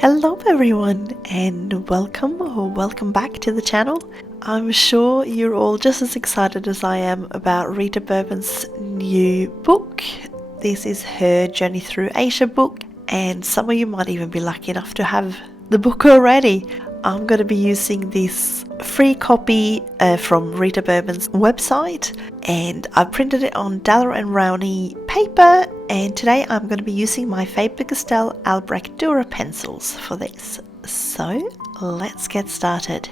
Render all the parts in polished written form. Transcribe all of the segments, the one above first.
Hello everyone and welcome back to the channel. I'm sure you're all just as excited as I am about Rita Berman's new book. This is her Journey Through Asia book, and some of you might even be lucky enough to have the book already. I'm going to be using this free copy from Rita Berman's website, and I printed it on Daler and Rowney paper, and today I'm going to be using my Faber Castell Albrecht Dürer pencils for this. So let's get started.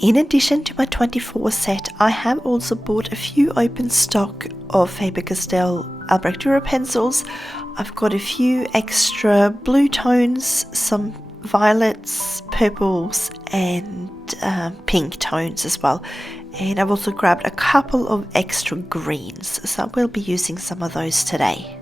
In addition to my 24 set, I have also bought a few open stock of Faber Castell Albrecht Dürer pencils. I've got a few extra blue tones, some violets, purples and pink tones as well, and I've also grabbed a couple of extra greens, so I will be using some of those today.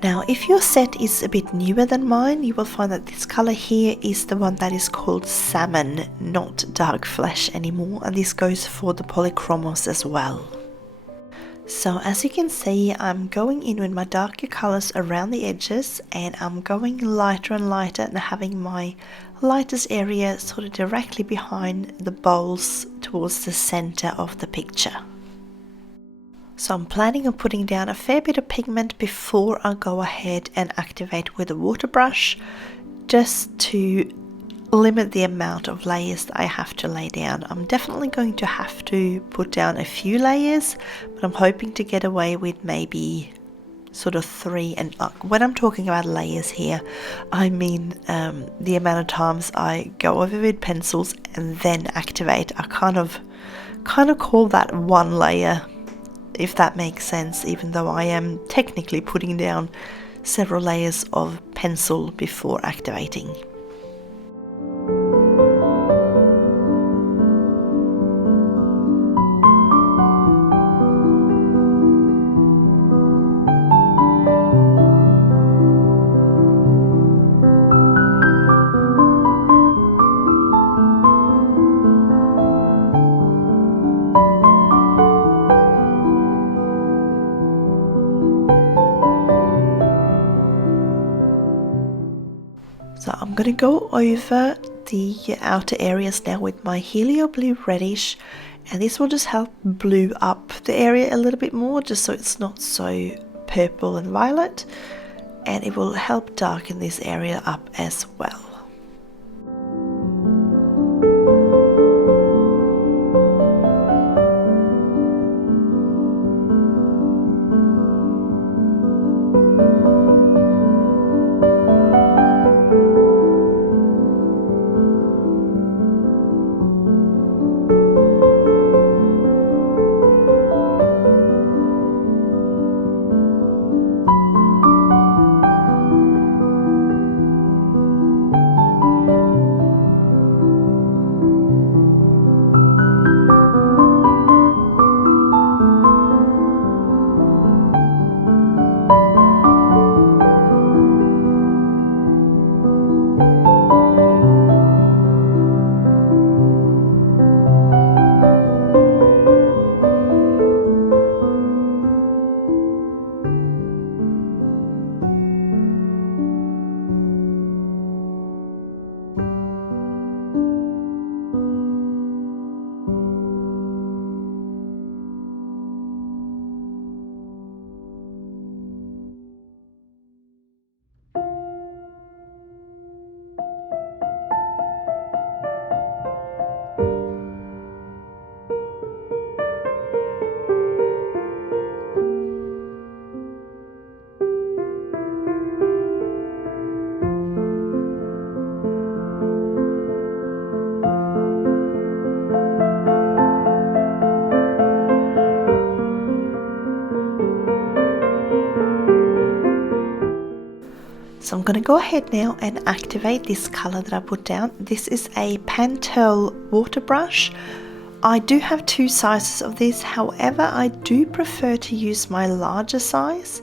Now, if your set is a bit newer than mine, you will find that this color here is the one that is called Salmon, not Dark Flesh anymore, and this goes for the polychromos as well. So as you can see, I'm going in with my darker colors around the edges, and I'm going lighter and lighter and having my lightest area sort of directly behind the bowls towards the center of the picture. So I'm planning on putting down a fair bit of pigment before I go ahead and activate with a water brush, just to limit the amount of layers that I have to lay down. I'm definitely going to have to put down a few layers, but I'm hoping to get away with maybe sort of 3, and when I'm talking about layers here, I mean the amount of times I go over with pencils and then activate. I kind of call that one layer, if that makes sense, even though I am technically putting down several layers of pencil before activating. So I'm going to go over the outer areas now with my Helioblue reddish, and this will just help blue up the area a little bit more, just so it's not so purple and violet, and it will help darken this area up as well. So I'm going to go ahead now and activate this color that I put down. This is a Pentel water brush. I do have 2 sizes of this, however I do prefer to use my larger size.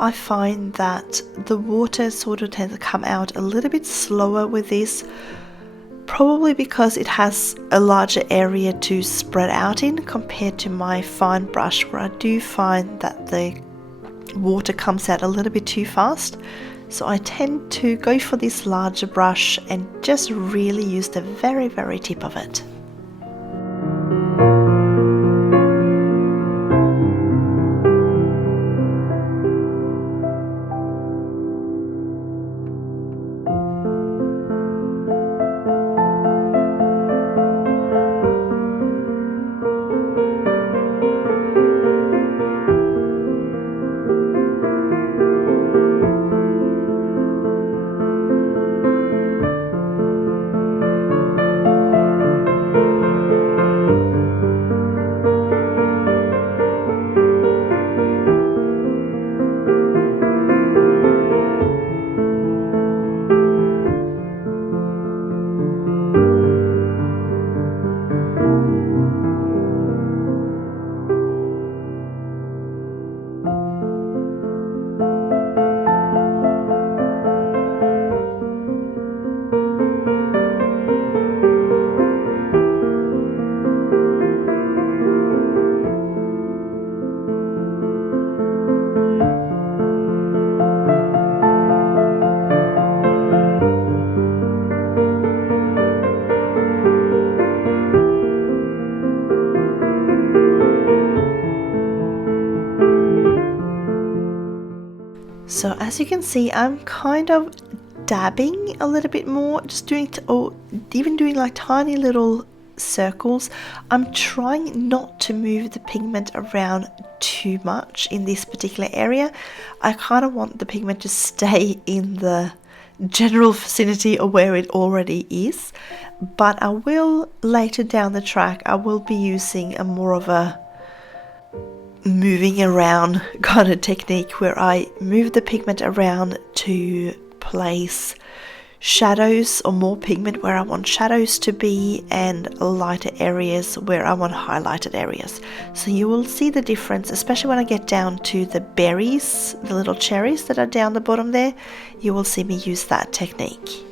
I find that the water sort of tends to come out a little bit slower with this, probably because it has a larger area to spread out in compared to my fine brush, where I do find that the water comes out a little bit too fast. So I tend to go for this larger brush and just really use the very, very tip of it. So as you can see, I'm kind of dabbing a little bit more, just doing or even doing like tiny little circles. I'm trying not to move the pigment around too much in this particular area. I kind of want the pigment to stay in the general vicinity of where it already is, but I will later down the track I will be using a more of a moving around kind of technique where I move the pigment around to place shadows or more pigment where I want shadows to be, and lighter areas where I want highlighted areas. So you will see the difference, especially when I get down to the berries, the little cherries that are down the bottom there. You will see me use that technique.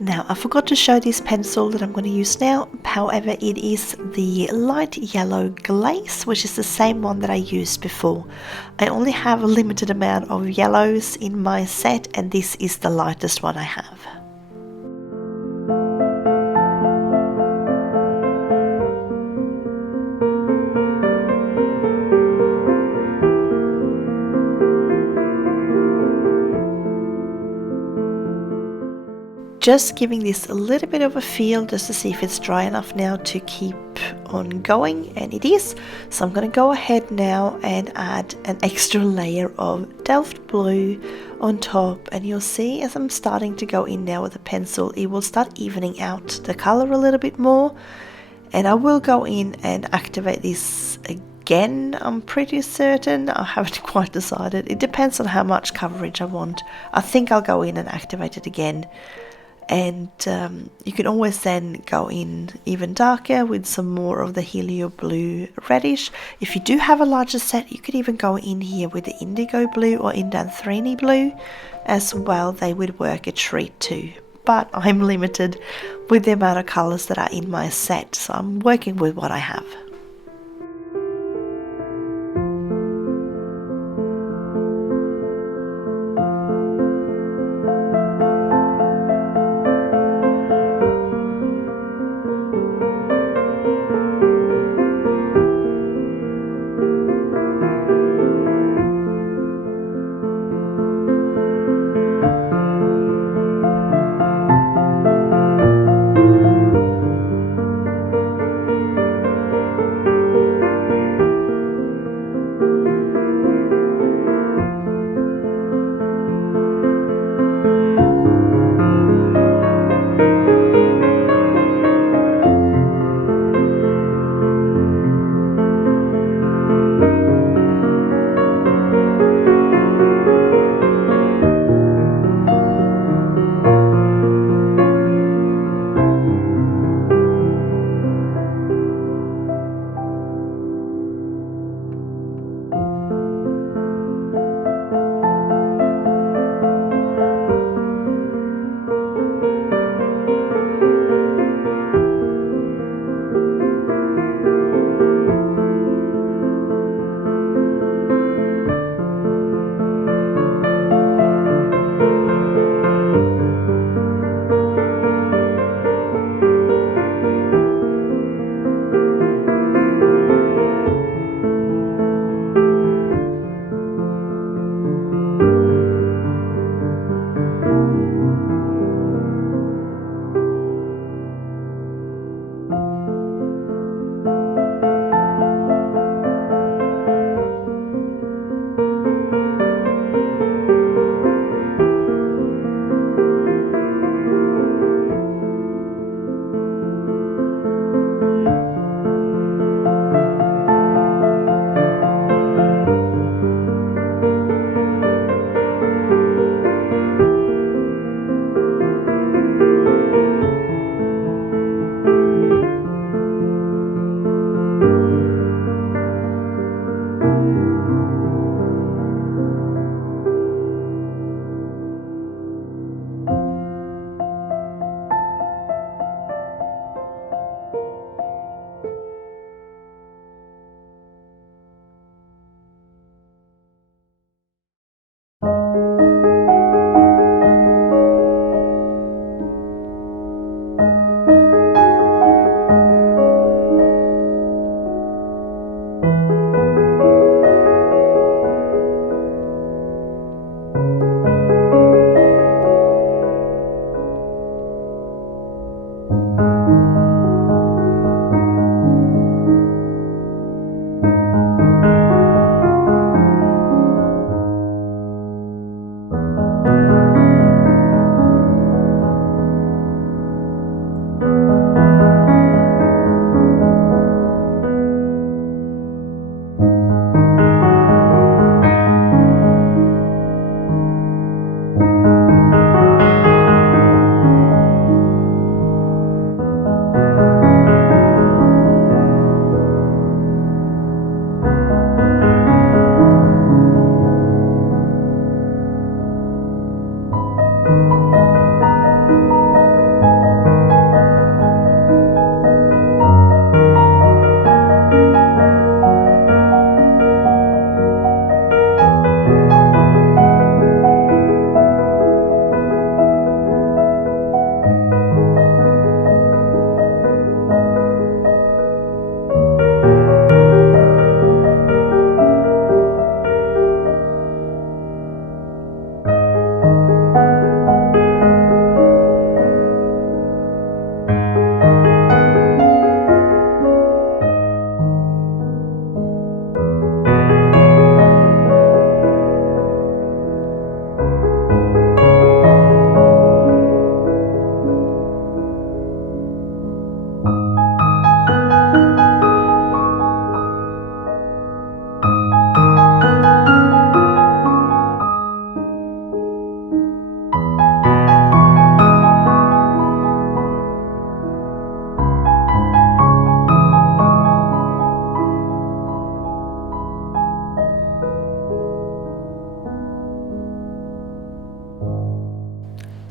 Now, I forgot to show this pencil that I'm going to use now. However, it is the light yellow glaze, which is the same one that I used before. I only have a limited amount of yellows in my set, and this is the lightest one I have. Just giving this a little bit of a feel just to see if it's dry enough now to keep on going, and it is. So I'm going to go ahead now and add an extra layer of Delft blue on top, and you'll see as I'm starting to go in now with a pencil, it will start evening out the color a little bit more. And I will go in and activate this again, I'm pretty certain. I haven't quite decided. It depends on how much coverage I want. I think I'll go in and activate it again. And you can always then go in even darker with some more of the Helioblue reddish. If you do have a larger set, you could even go in here with the indigo blue or indanthrene blue as well. They would work a treat too. But I'm limited with the amount of colors that are in my set, so I'm working with what I have.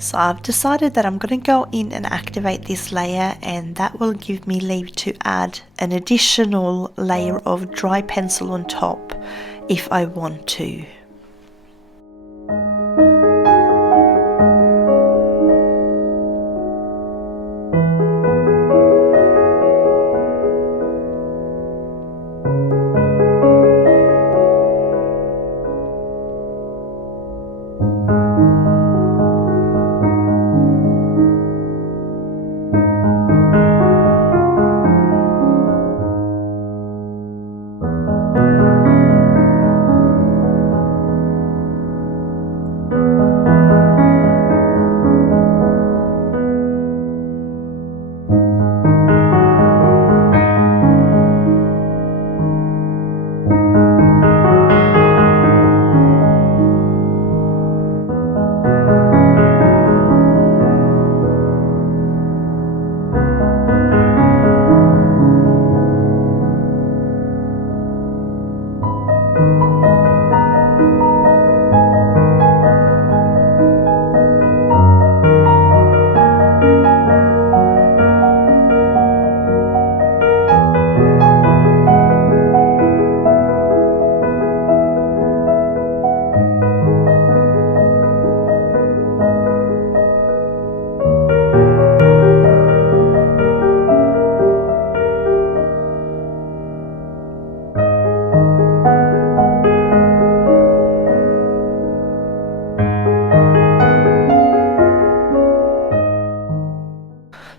So I've decided that I'm going to go in and activate this layer, and that will give me leave to add an additional layer of dry pencil on top if I want to.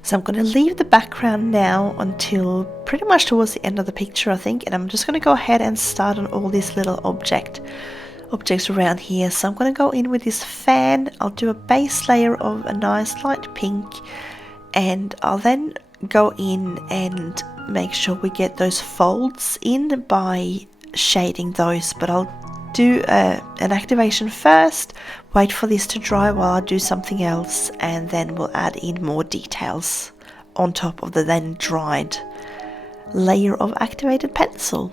So I'm going to leave the background now until pretty much towards the end of the picture, I think, and I'm just going to go ahead and start on all these little objects around here. So I'm going to go in with this fan. I'll do a base layer of a nice light pink, and I'll then go in and make sure we get those folds in by shading those, but I'll do an activation first, wait for this to dry while I do something else, and then we'll add in more details on top of the then dried layer of activated pencil.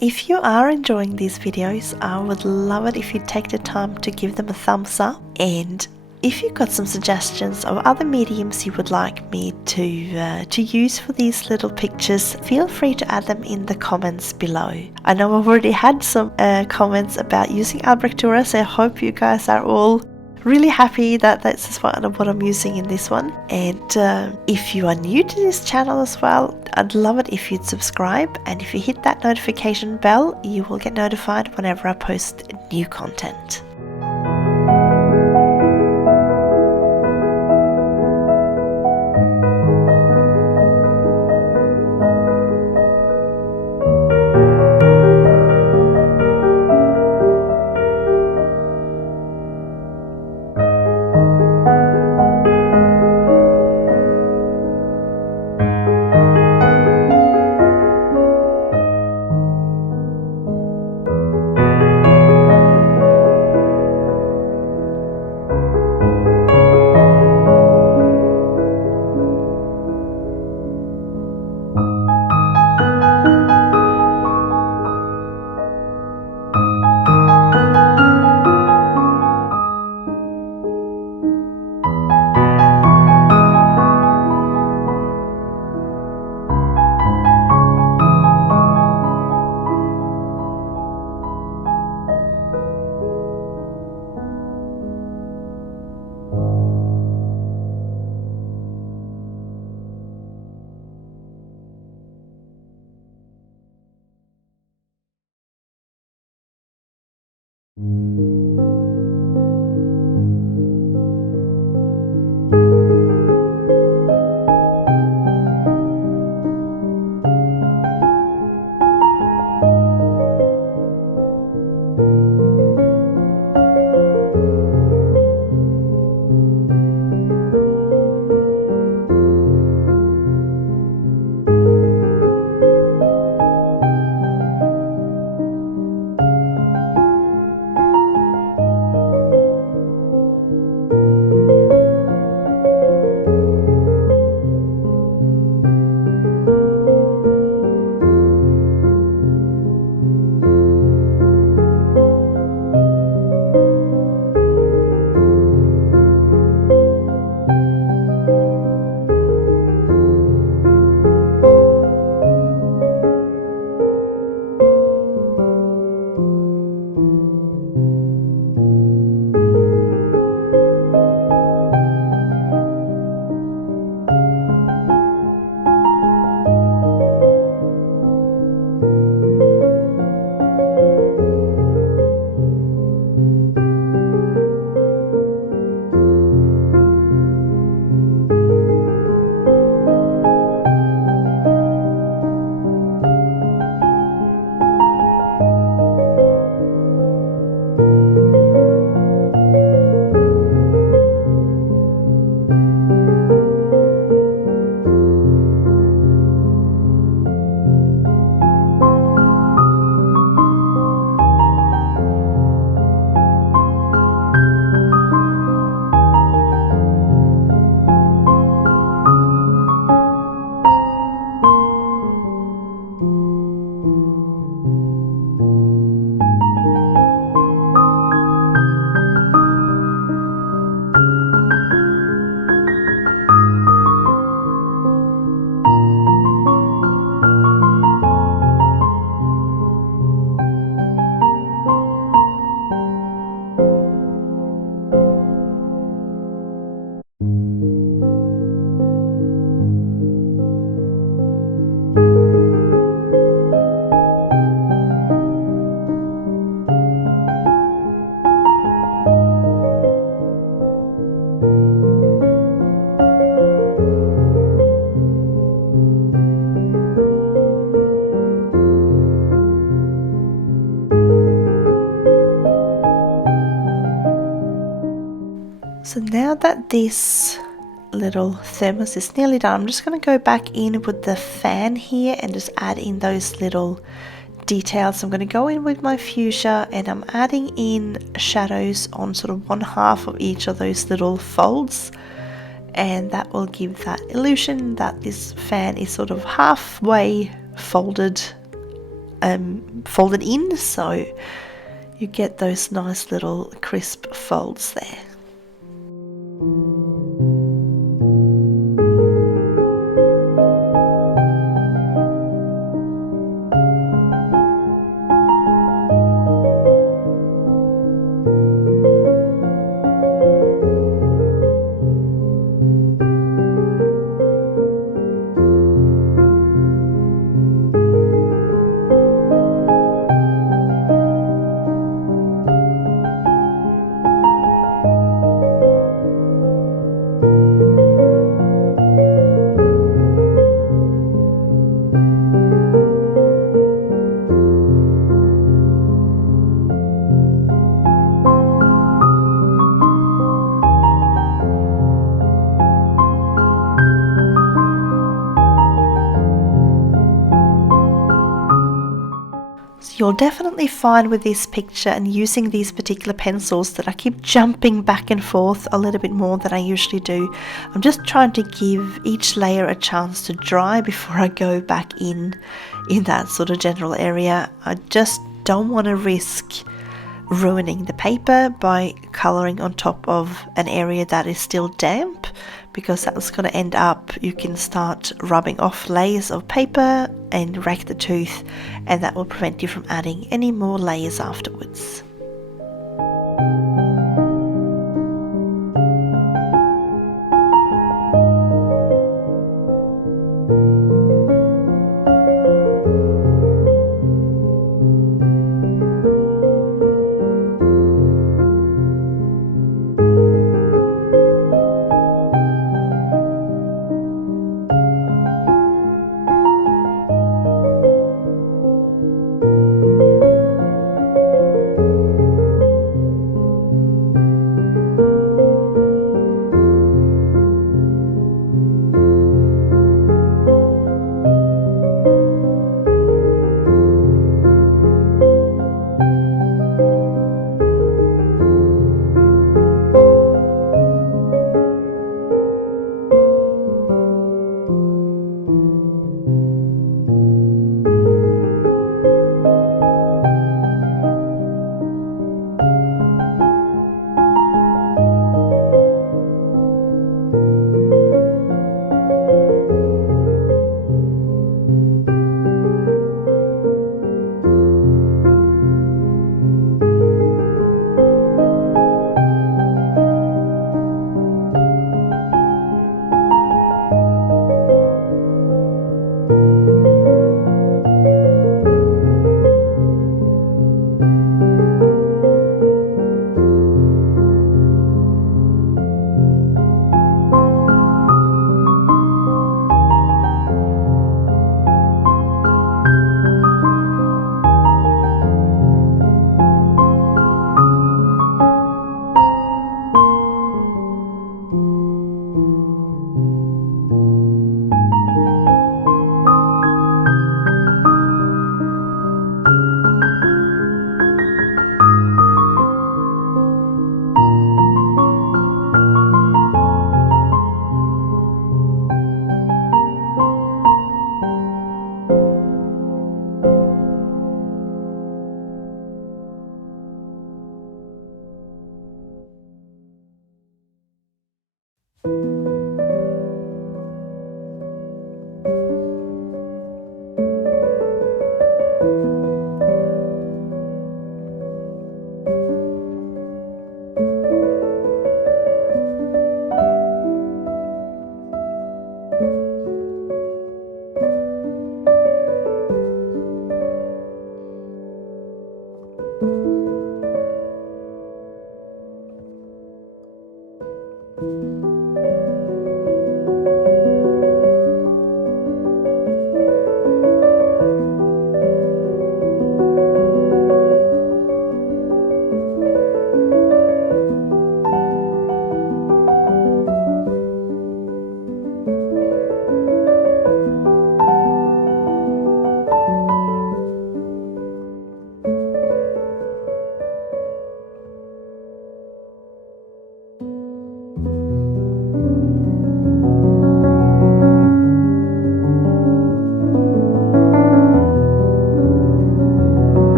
If you are enjoying these videos, I would love it if you take the time to give them a thumbs up, and if you've got some suggestions of other mediums you would like me to use for these little pictures, feel free to add them in the comments below. I know I've already had some comments about using Albrecht Dürer, so I hope you guys are all really happy that that's what I'm using in this one. And if you are new to this channel as well, I'd love it if you'd subscribe, and if you hit that notification bell, you will get notified whenever I post new content. that this little thermos is nearly done, I'm just going to go back in with the fan here and just add in those little details. I'm going to go in with my fuchsia and I'm adding in shadows on sort of one half of each of those little folds, and that will give that illusion that this fan is sort of halfway folded in, so you get those nice little crisp folds there. You'll definitely find with this picture and using these particular pencils that I keep jumping back and forth a little bit more than I usually do. I'm just trying to give each layer a chance to dry before I go back in that sort of general area. I just don't want to risk ruining the paper by colouring on top of an area that is still damp, because that's going to end up, you can start rubbing off layers of paper and wreck the tooth, and that will prevent you from adding any more layers afterwards.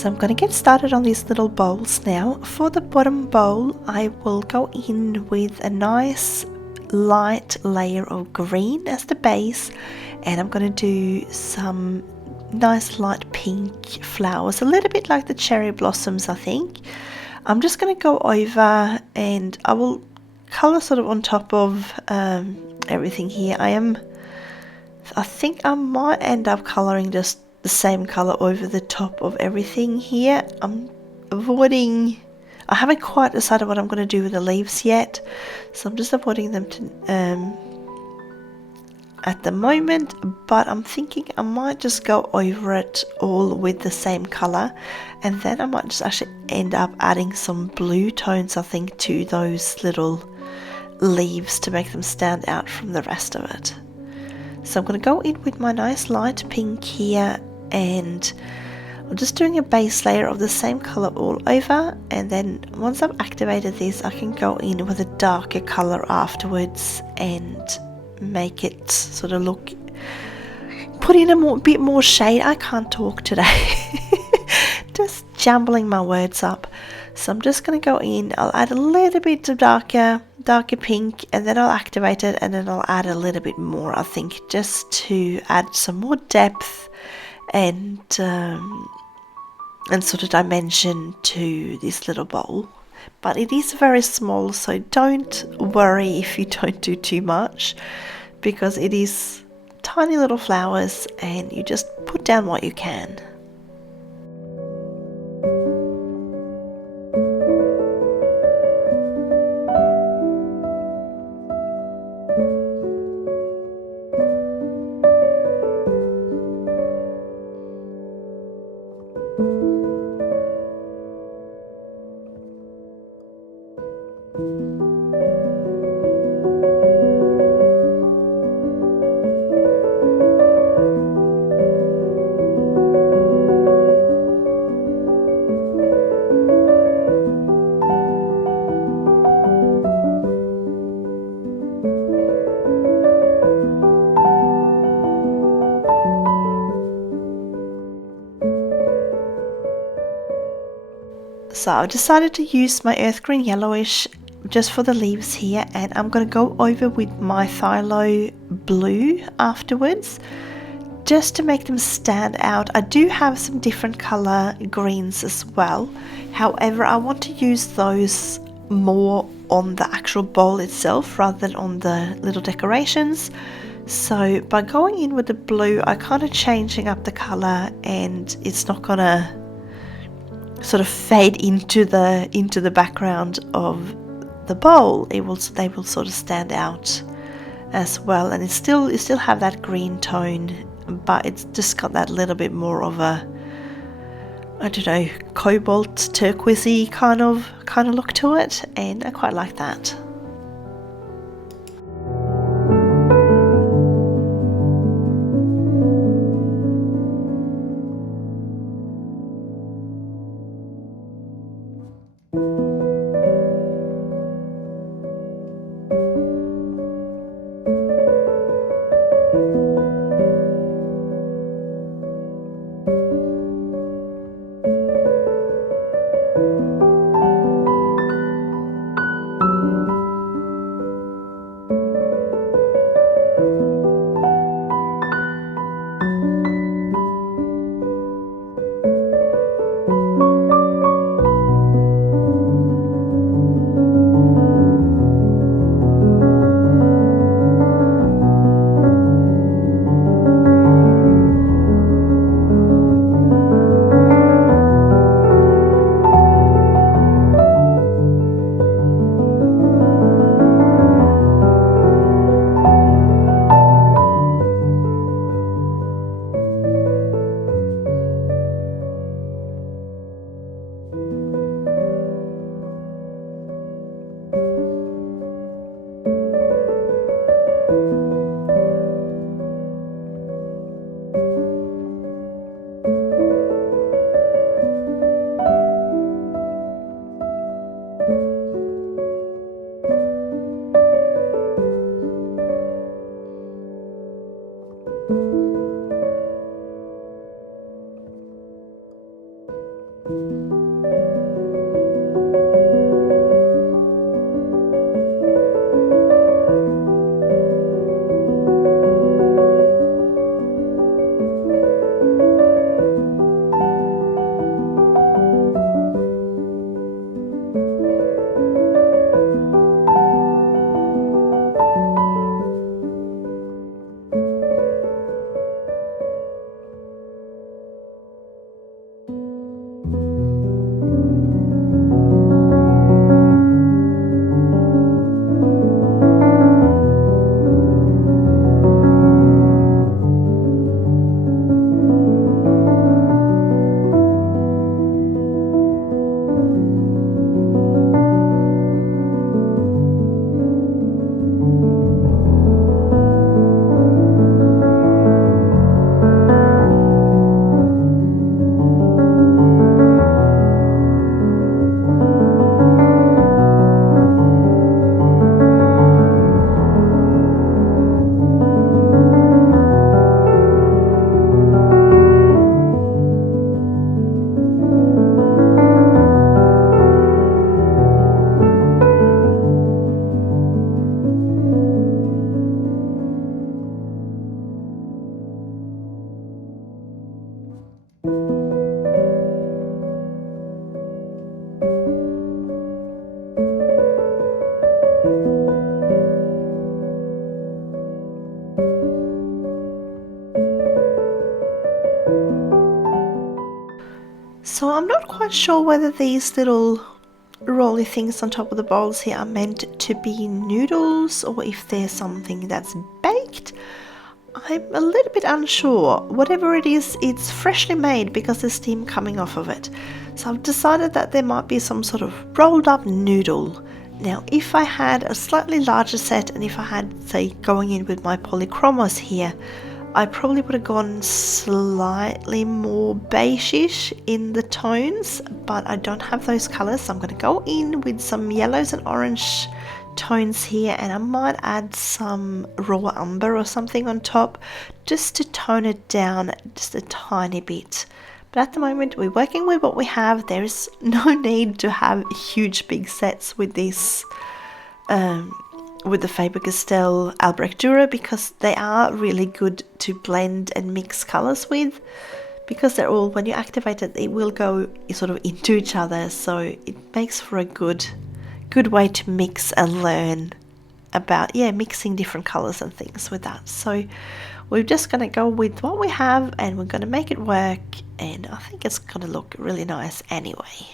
So I'm going to get started on these little bowls now. For the bottom bowl, I will go in with a nice light layer of green as the base, and I'm going to do some nice light pink flowers, a little bit like the cherry blossoms, I think. I'm just going to go over and I will color sort of on top of everything here. I think I might end up coloring just the same color over the top of everything here. I haven't quite decided what I'm going to do with the leaves yet, so I'm just avoiding them to at the moment, but I'm thinking I might just go over it all with the same color, and then I might just actually end up adding some blue tones, I think, to those little leaves to make them stand out from the rest of it. So I'm going to go in with my nice light pink here, and I'm just doing a base layer of the same color all over, and then once I've activated this, I can go in with a darker color afterwards and make it sort of look, put in a bit more shade. I can't talk today. Just jumbling my words up. So I'm just going to go in, I'll add a little bit of darker pink, and then I'll activate it, and then I'll add a little bit more, I think, just to add some more depth and sort of dimension to this little bowl. But it is very small, so don't worry if you don't do too much, because it is tiny little flowers and you just put down what you can. So I've decided to use my earth green yellowish just for the leaves here, and I'm going to go over with my phthalo blue afterwards just to make them stand out. I do have some different color greens as well, however I want to use those more on the actual bowl itself rather than on the little decorations. So by going in with the blue, I'm kind of changing up the color, and it's not gonna sort of fade into the background of the bowl. They will sort of stand out as well, and you still have that green tone, but it's just got that little bit more of a, I don't know, cobalt turquoisey kind of look to it, and I quite like that. So I'm not quite sure whether these little rolly things on top of the bowls here are meant to be noodles or if there's something that's baked. I'm a little bit unsure. Whatever it is, it's freshly made because there's steam coming off of it. So I've decided that there might be some sort of rolled up noodle. Now, if I had a slightly larger set and if I had, say, going in with my polychromos here, I probably would have gone slightly more beige-ish in the tones, but I don't have those colors, so I'm going to go in with some yellows and orange tones here, and I might add some raw umber or something on top just to tone it down just a tiny bit. But at the moment we're working with what we have. There is no need to have huge big sets with this with the Faber Castell Albrecht Dürer, because they are really good to blend and mix colors with, because they're all, when you activate it, it will go sort of into each other, so it makes for a good way to mix and learn about mixing different colors and things with that. So we're just going to go with what we have and we're going to make it work, and I think it's going to look really nice anyway.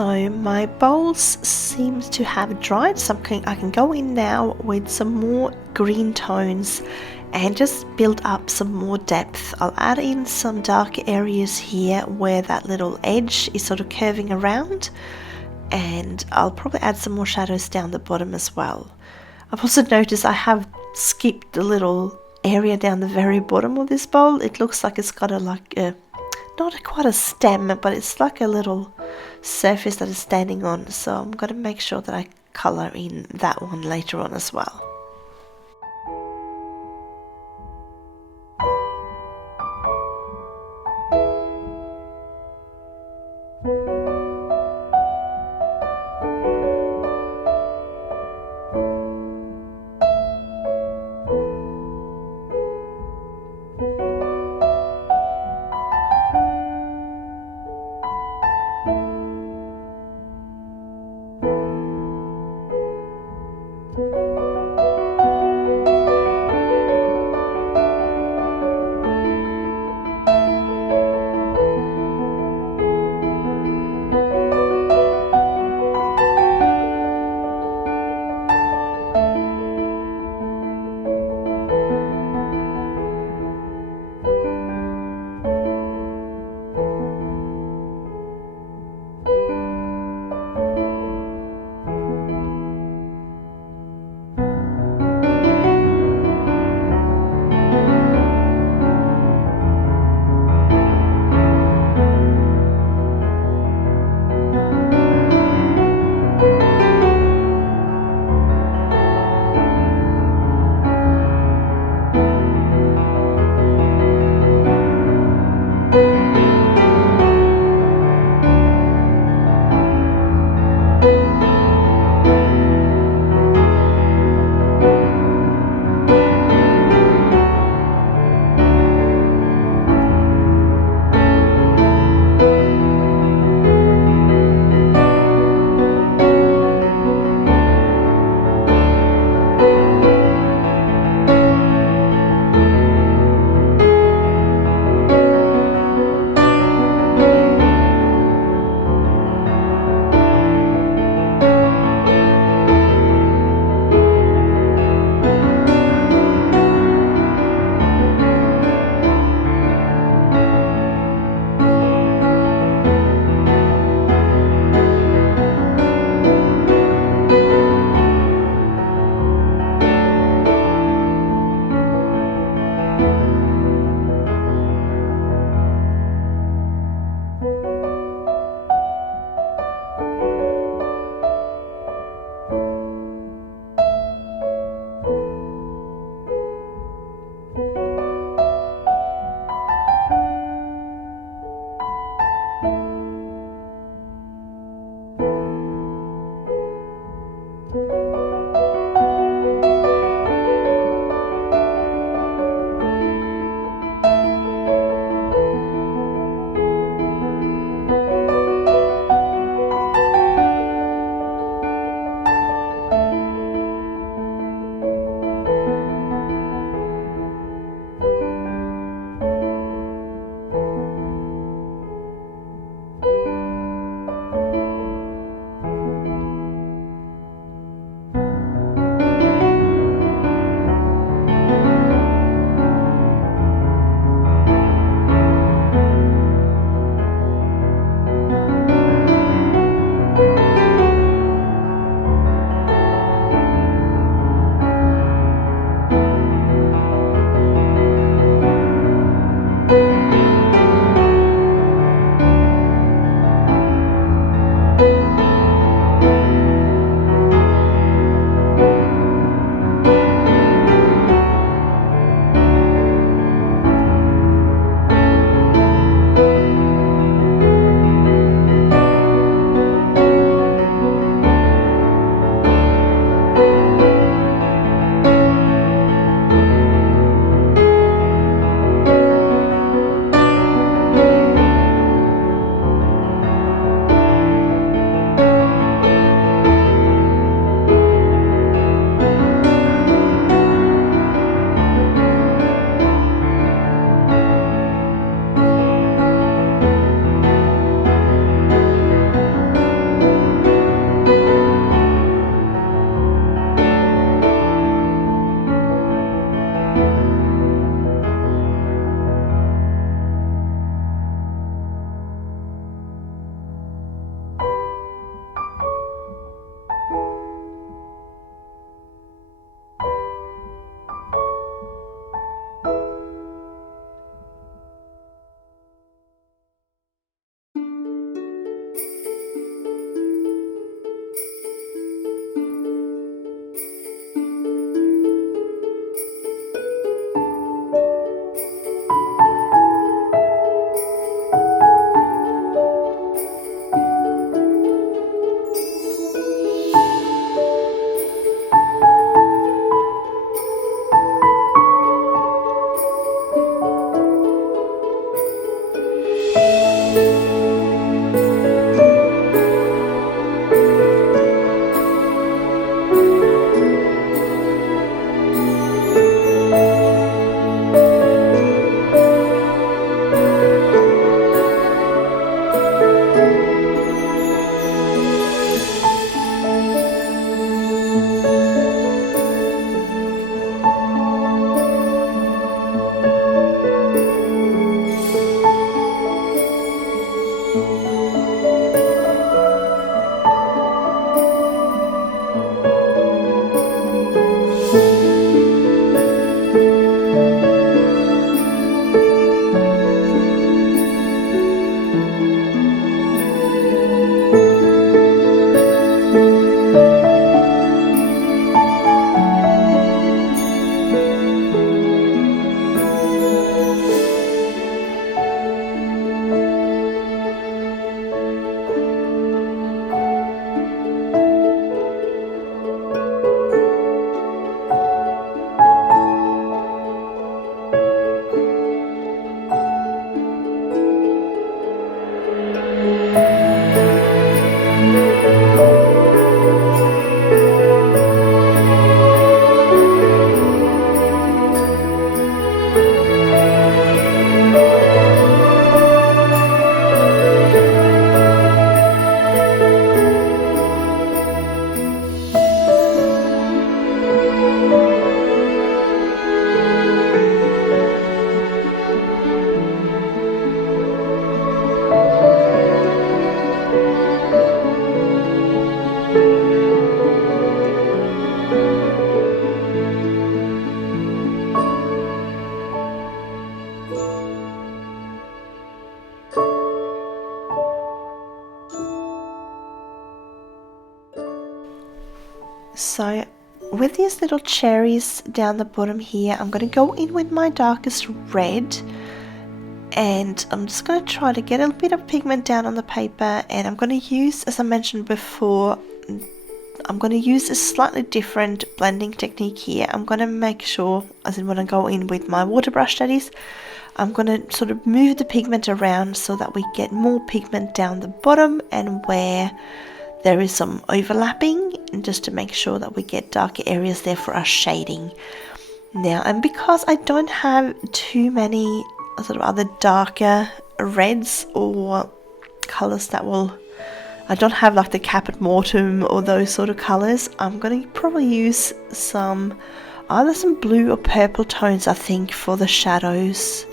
So my bowls seem to have dried, so I can go in now with some more green tones and just build up some more depth. I'll add in some dark areas here where that little edge is sort of curving around, and I'll probably add some more shadows down the bottom as well. I've also noticed I have skipped the little area down the very bottom of this bowl. It looks like it's got not quite a stem, but it's like a little surface that is standing on, so I'm going to make sure that I color in that one later on as well. So with these little cherries down the bottom here, I'm going to go in with my darkest red, and I'm just going to try to get a bit of pigment down on the paper, and I'm going to use, as I mentioned before, I'm going to use a slightly different blending technique here. I'm going to make sure, as in when I go in with my water brush, that is, I'm going to sort of move the pigment around so that we get more pigment down the bottom and where there is some overlapping, and just to make sure that we get darker areas there for our shading. Now, and because I don't have too many sort of other darker reds or colours that will, I don't have like the Caput Mortuum or those sort of colours, I'm going to probably use either some blue or purple tones, I think, for the shadows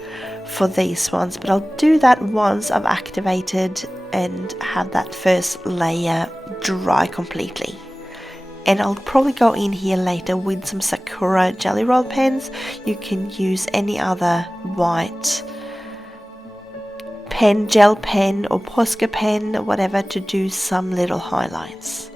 for these ones, but I'll do that once I've activated and have that first layer dry completely. And I'll probably go in here later with some Sakura jelly roll pens. You can use any other white pen, gel pen or Posca pen or whatever to do some little highlights.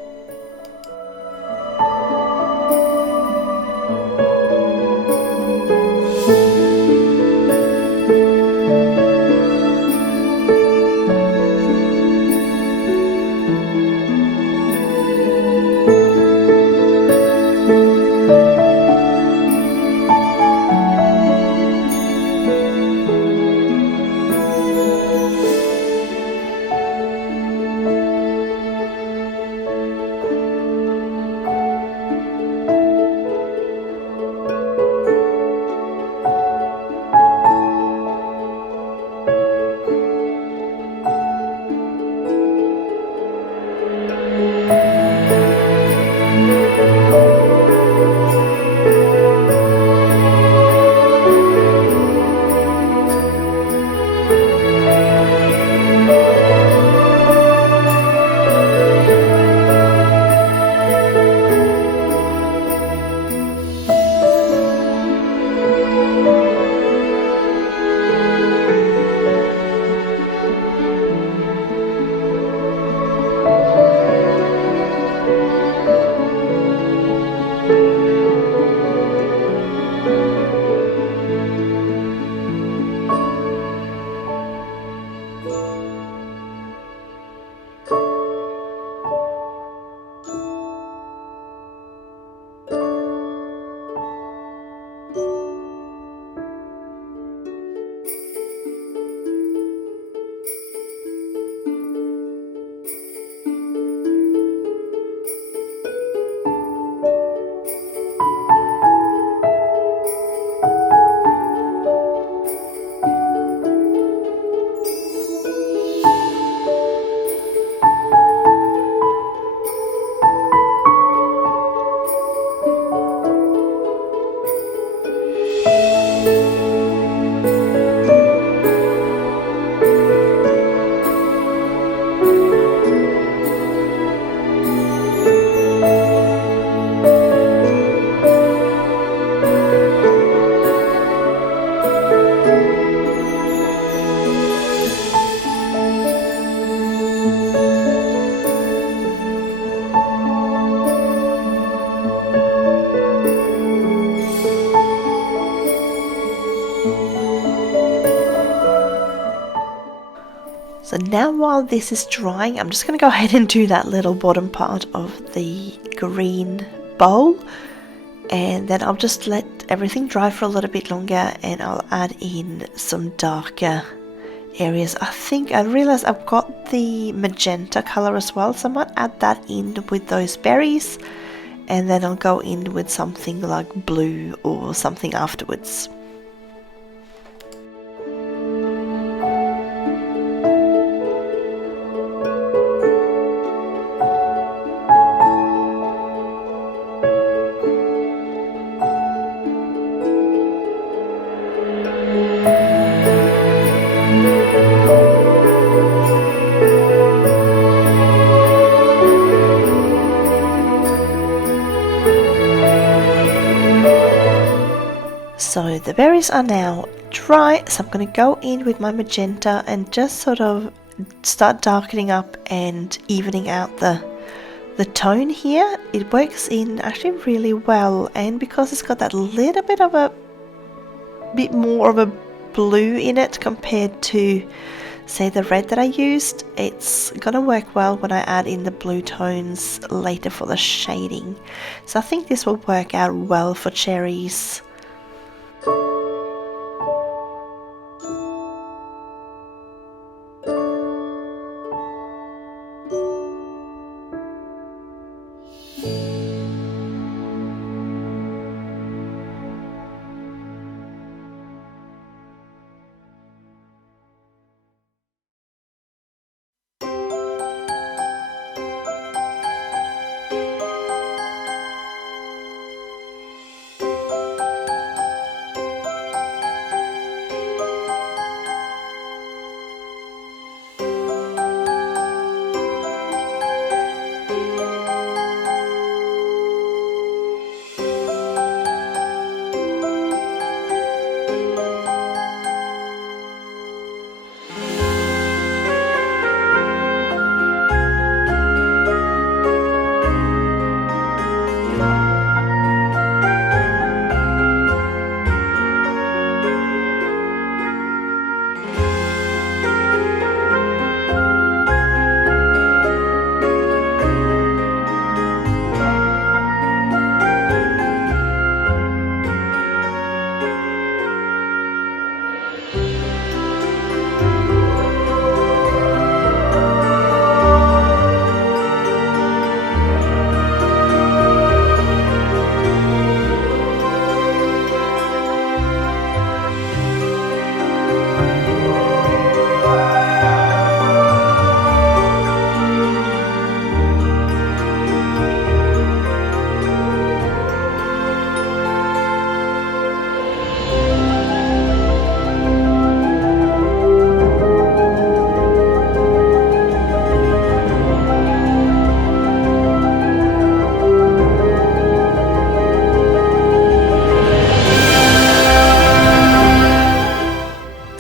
So now while this is drying, I'm just going to go ahead and do that little bottom part of the green bowl, and then I'll just let everything dry for a little bit longer and I'll add in some darker areas. I think I realized I've got the magenta color as well, so I might add that in with those berries, and then I'll go in with something like blue or something afterwards. So the berries are now dry, so I'm going to go in with my magenta and just sort of start darkening up and evening out the The tone here, it works in actually really well, and because it's got that little bit of a bit more of a blue in it compared to say the red that I used, it's gonna work well when I add in the blue tones later for the shading. So I think this will work out well for cherries.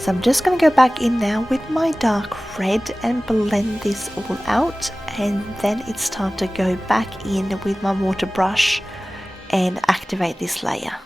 So I'm just going to go back in now with my dark red and blend this all out, and then it's time to go back in with my water brush and activate this layer.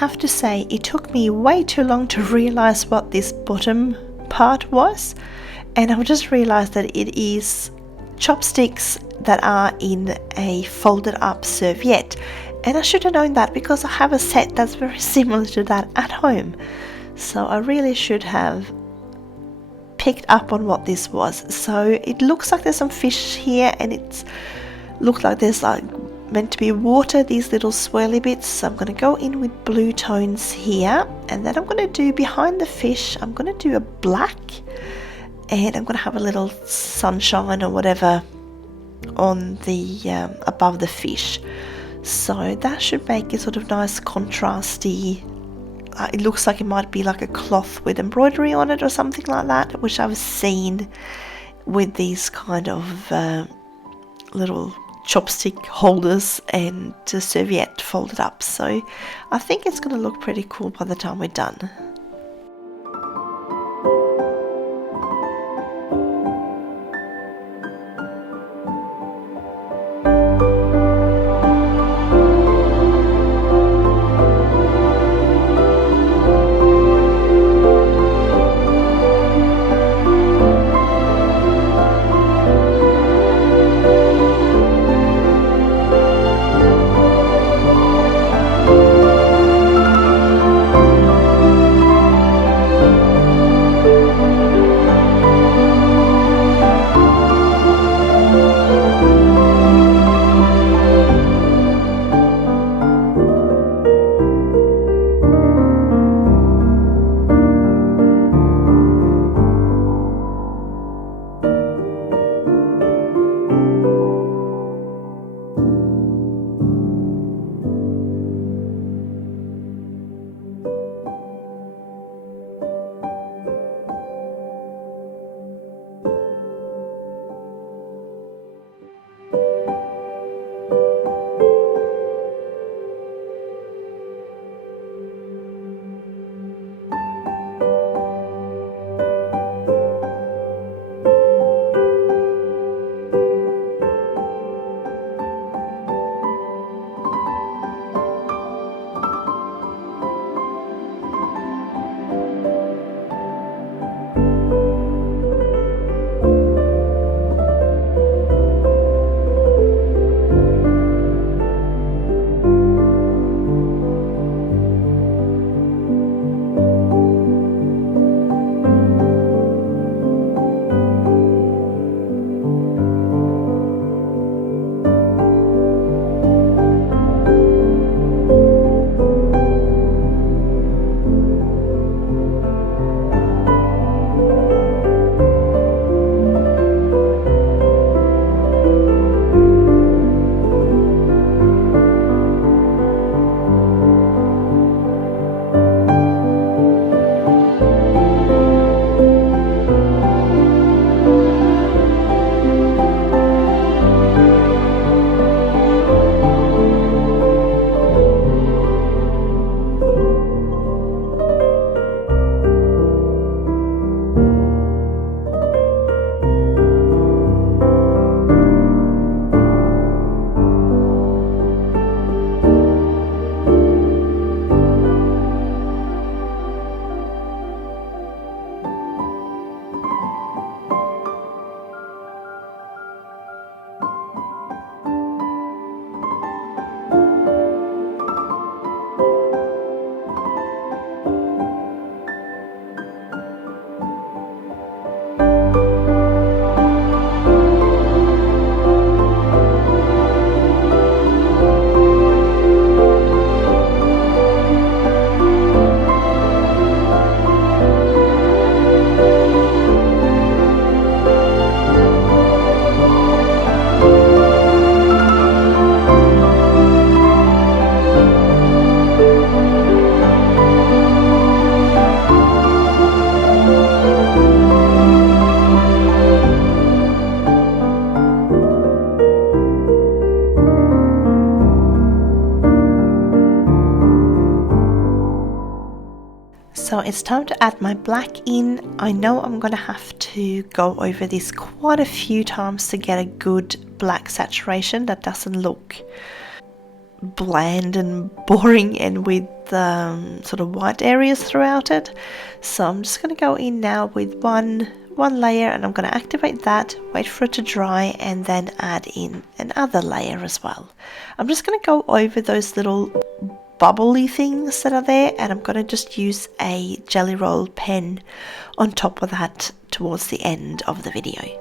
have to say it took me way too long to realize what this bottom part was, and I just realized that it is chopsticks that are in a folded up serviette. And I should have known that because I have a set that's very similar to that at home. So I really should have picked up on what this was. So it looks like there's some fish here, and it's looked like there's like meant to be water, these little swirly bits. So I'm going to go in with blue tones here, and then I'm going to do behind the fish, I'm going to do a black, and I'm going to have a little sunshine or whatever on the above the fish. So that should make it sort of nice contrasty. It looks like it might be like a cloth with embroidery on it or something like that, which I've seen with these kind of little chopstick holders and serviette folded up. So I think it's going to look pretty cool by the time we're done. So it's time to add my black in. I know I'm going to have to go over this quite a few times to get a good black saturation that doesn't look bland and boring and with sort of white areas throughout it. So I'm just going to go in now with one layer, and I'm going to activate that, wait for it to dry, and then add in another layer as well. I'm just going to go over those little bubbly things that are there, and I'm going to just use a jelly roll pen on top of that towards the end of the video.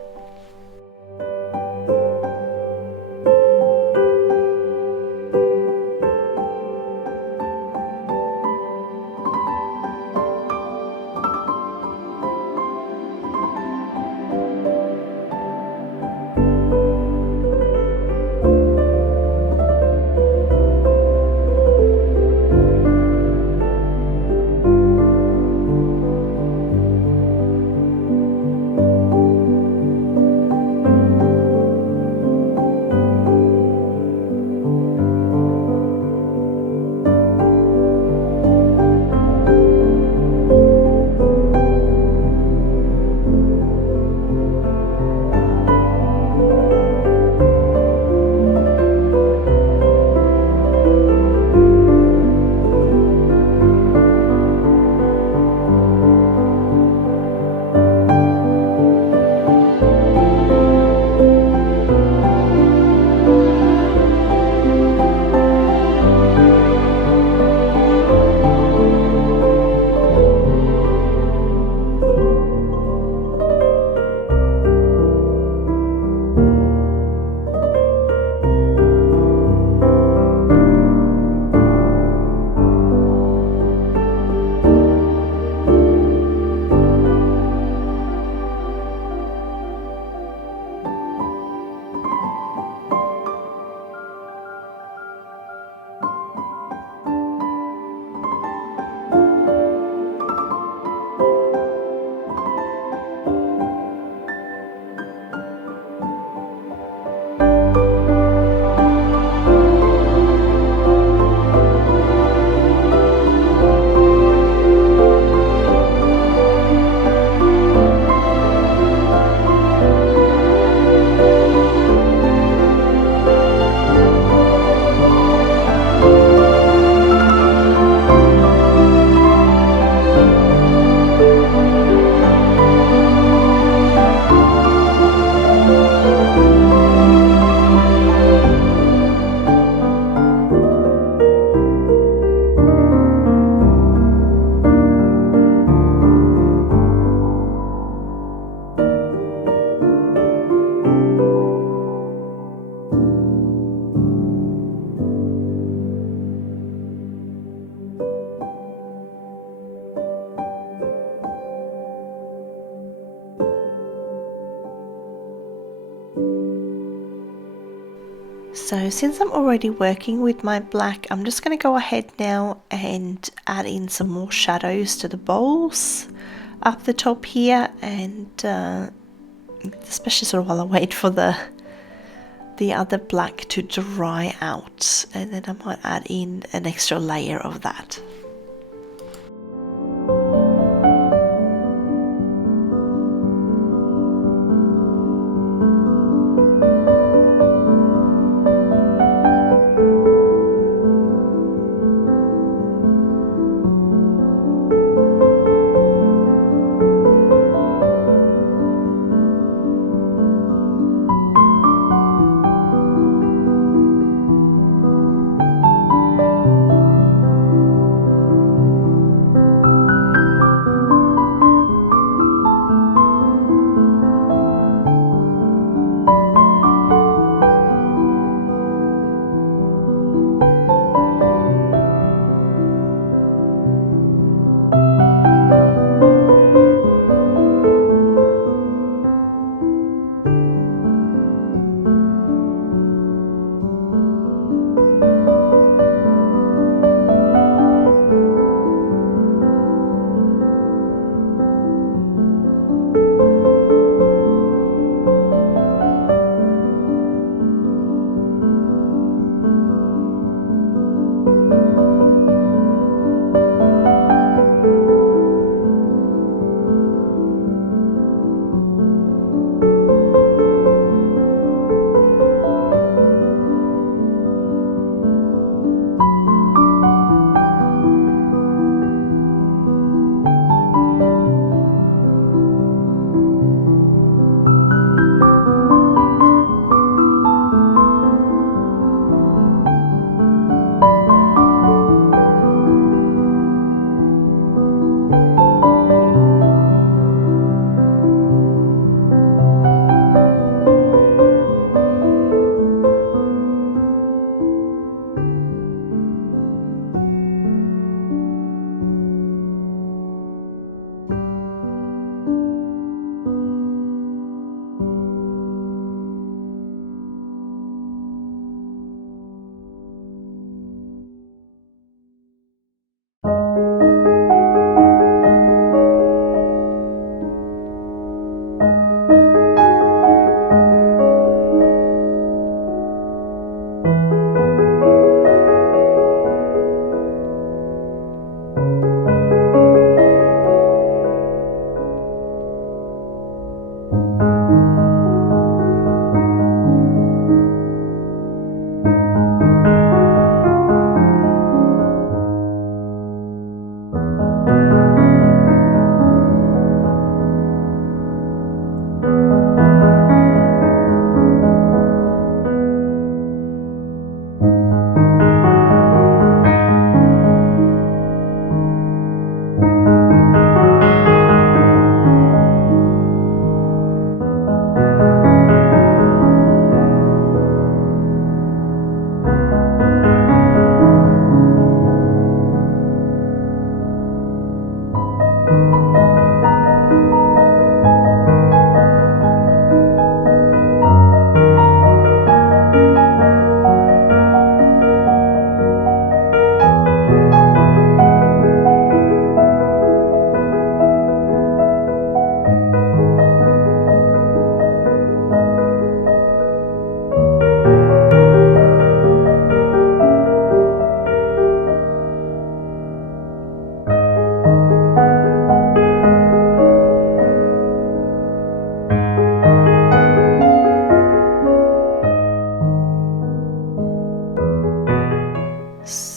So since I'm already working with my black, I'm just going to go ahead now and add in some more shadows to the bowls up the top here, and especially sort of while I wait for the other black to dry out, and then I might add in an extra layer of that.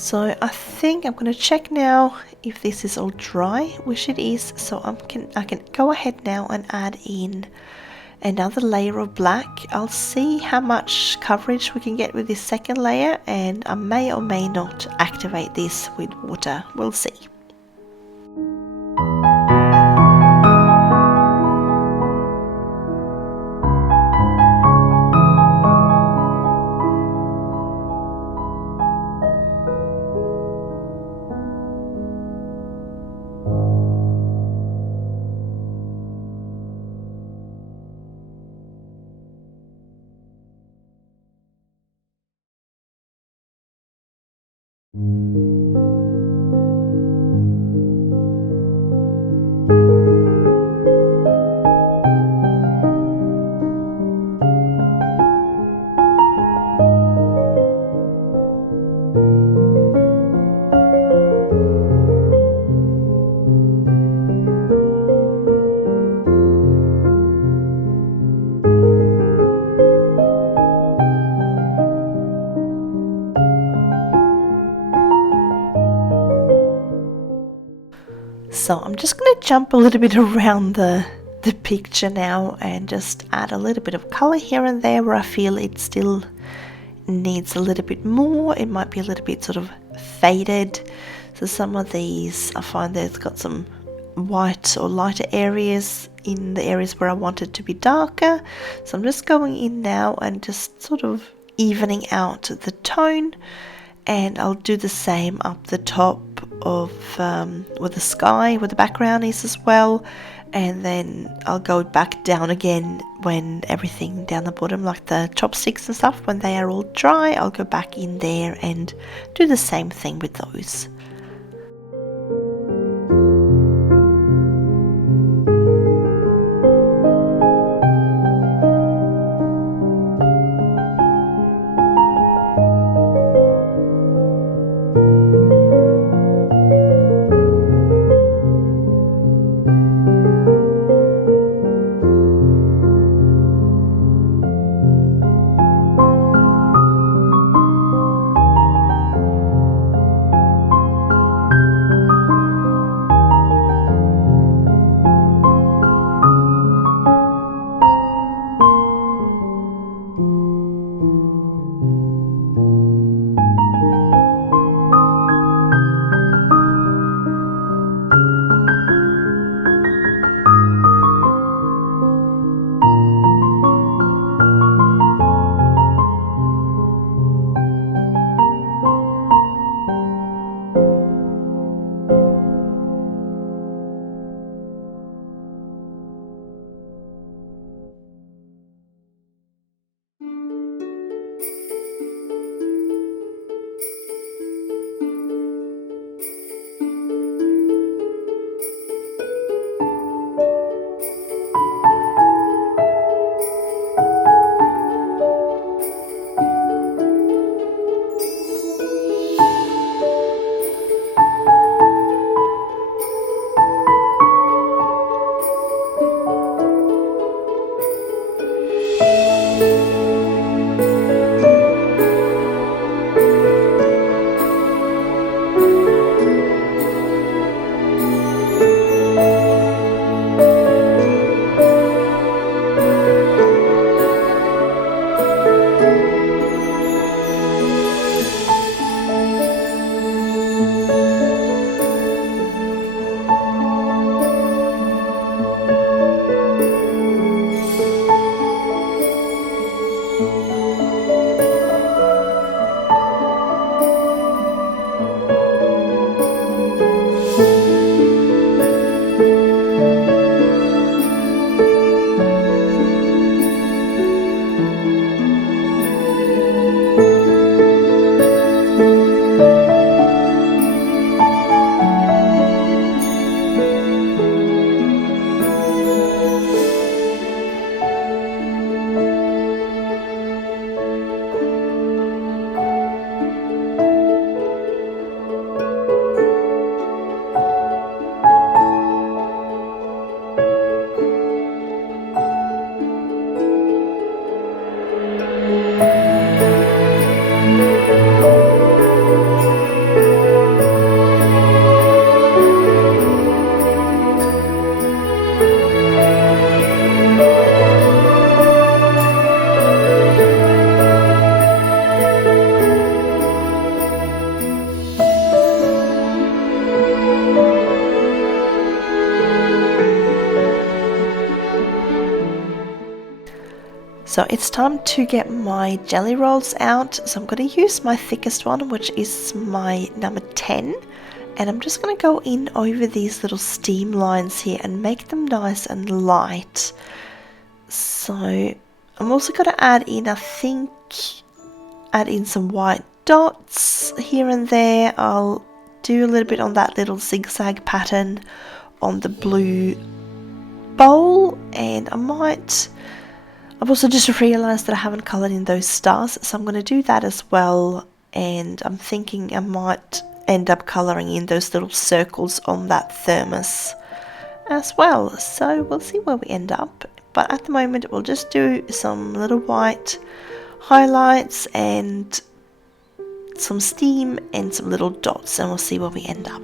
So I think I'm going to check now if this is all dry, which it is. So I can go ahead now and add in another layer of black. I'll see how much coverage we can get with this second layer, and I may or may not activate this with water. We'll see. So I'm just going to jump a little bit around the picture now and just add a little bit of color here and there where I feel it still needs a little bit more. It might be a little bit sort of faded. So some of these I find they've got some white or lighter areas in the areas where I want it to be darker. So I'm just going in now and just sort of evening out the tone, and I'll do the same up the top of where the sky, where the background is as well, and then I'll go back down again when everything down the bottom, like the chopsticks and stuff, when they are all dry, I'll go back in there and do the same thing with those. So it's time to get my jelly rolls out. So I'm going to use my thickest one, which is my number 10. And I'm just going to go in over these little steam lines here and make them nice and light. So I'm also going to add in, add in some white dots here and there. I'll do a little bit on that little zigzag pattern on the blue bowl, and I've also just realized that I haven't colored in those stars, so I'm going to do that as well. And I'm thinking I might end up coloring in those little circles on that thermos as well. So we'll see where we end up, but at the moment we'll just do some little white highlights and some steam and some little dots, and we'll see where we end up.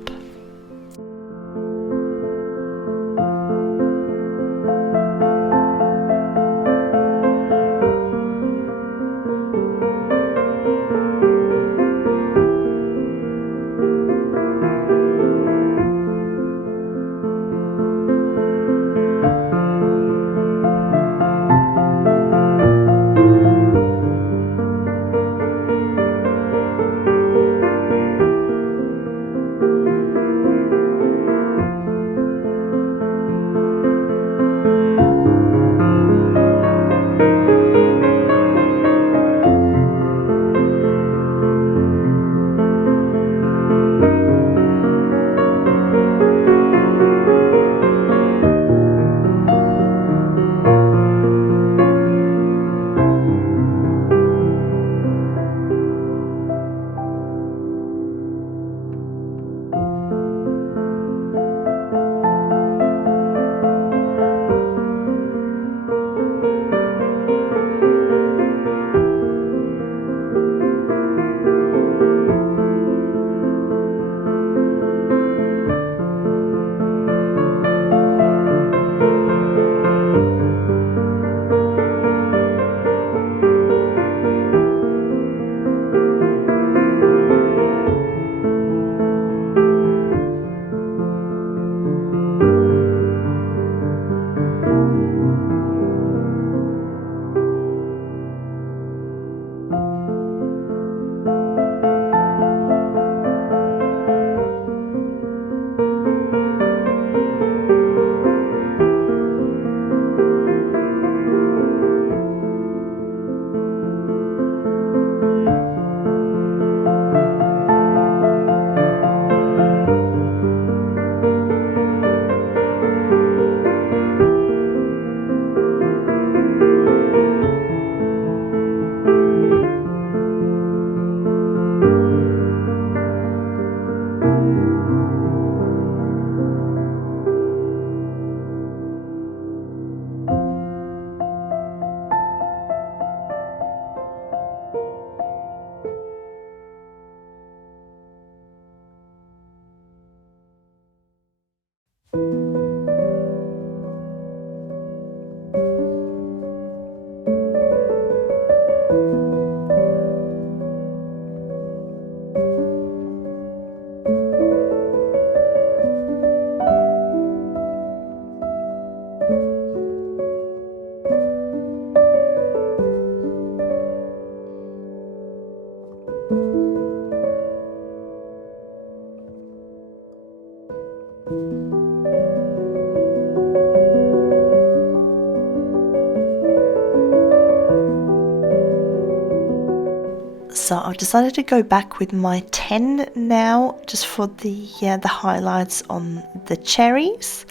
So I've decided to go back with my 10 now, just for the highlights on the cherries.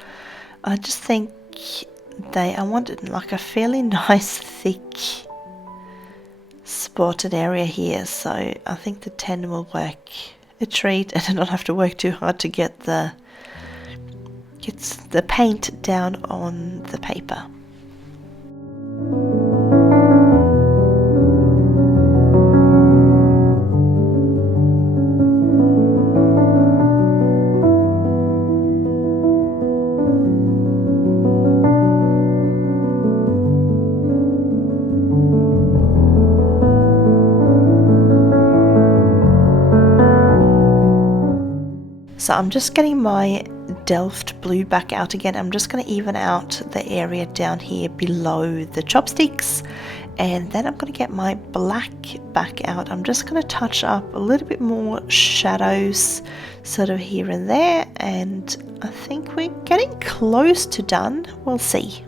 I just think I wanted like a fairly nice thick spotted area here, so I think the 10 will work a treat, and I don't have to work too hard to get the paint down on the paper. So I'm just getting my Delft blue back out again. I'm just going to even out the area down here below the chopsticks, and then I'm going to get my black back out. I'm just going to touch up a little bit more shadows sort of here and there, and I think we're getting close to done. We'll see.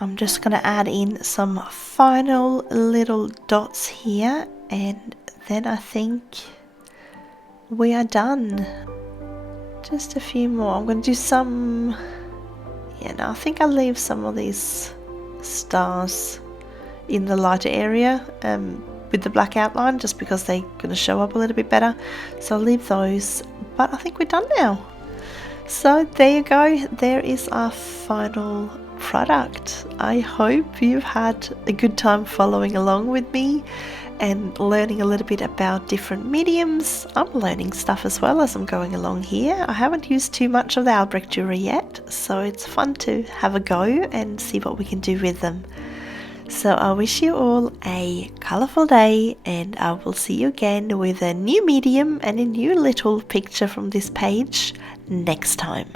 I'm just going to add in some final little dots here, and then I think we are done. Just a few more. I'm going to do some, I think I'll leave some of these stars in the lighter area with the black outline, just because they're going to show up a little bit better. So I'll leave those, but I think we're done now. So there you go, there is our final product. I hope you've had a good time following along with me and learning a little bit about different mediums. I'm learning stuff as well as I'm going along here. I haven't used too much of the Albrecht Dürer yet, so it's fun to have a go and see what we can do with them. So I wish you all a colourful day, and I will see you again with a new medium and a new little picture from this page next time.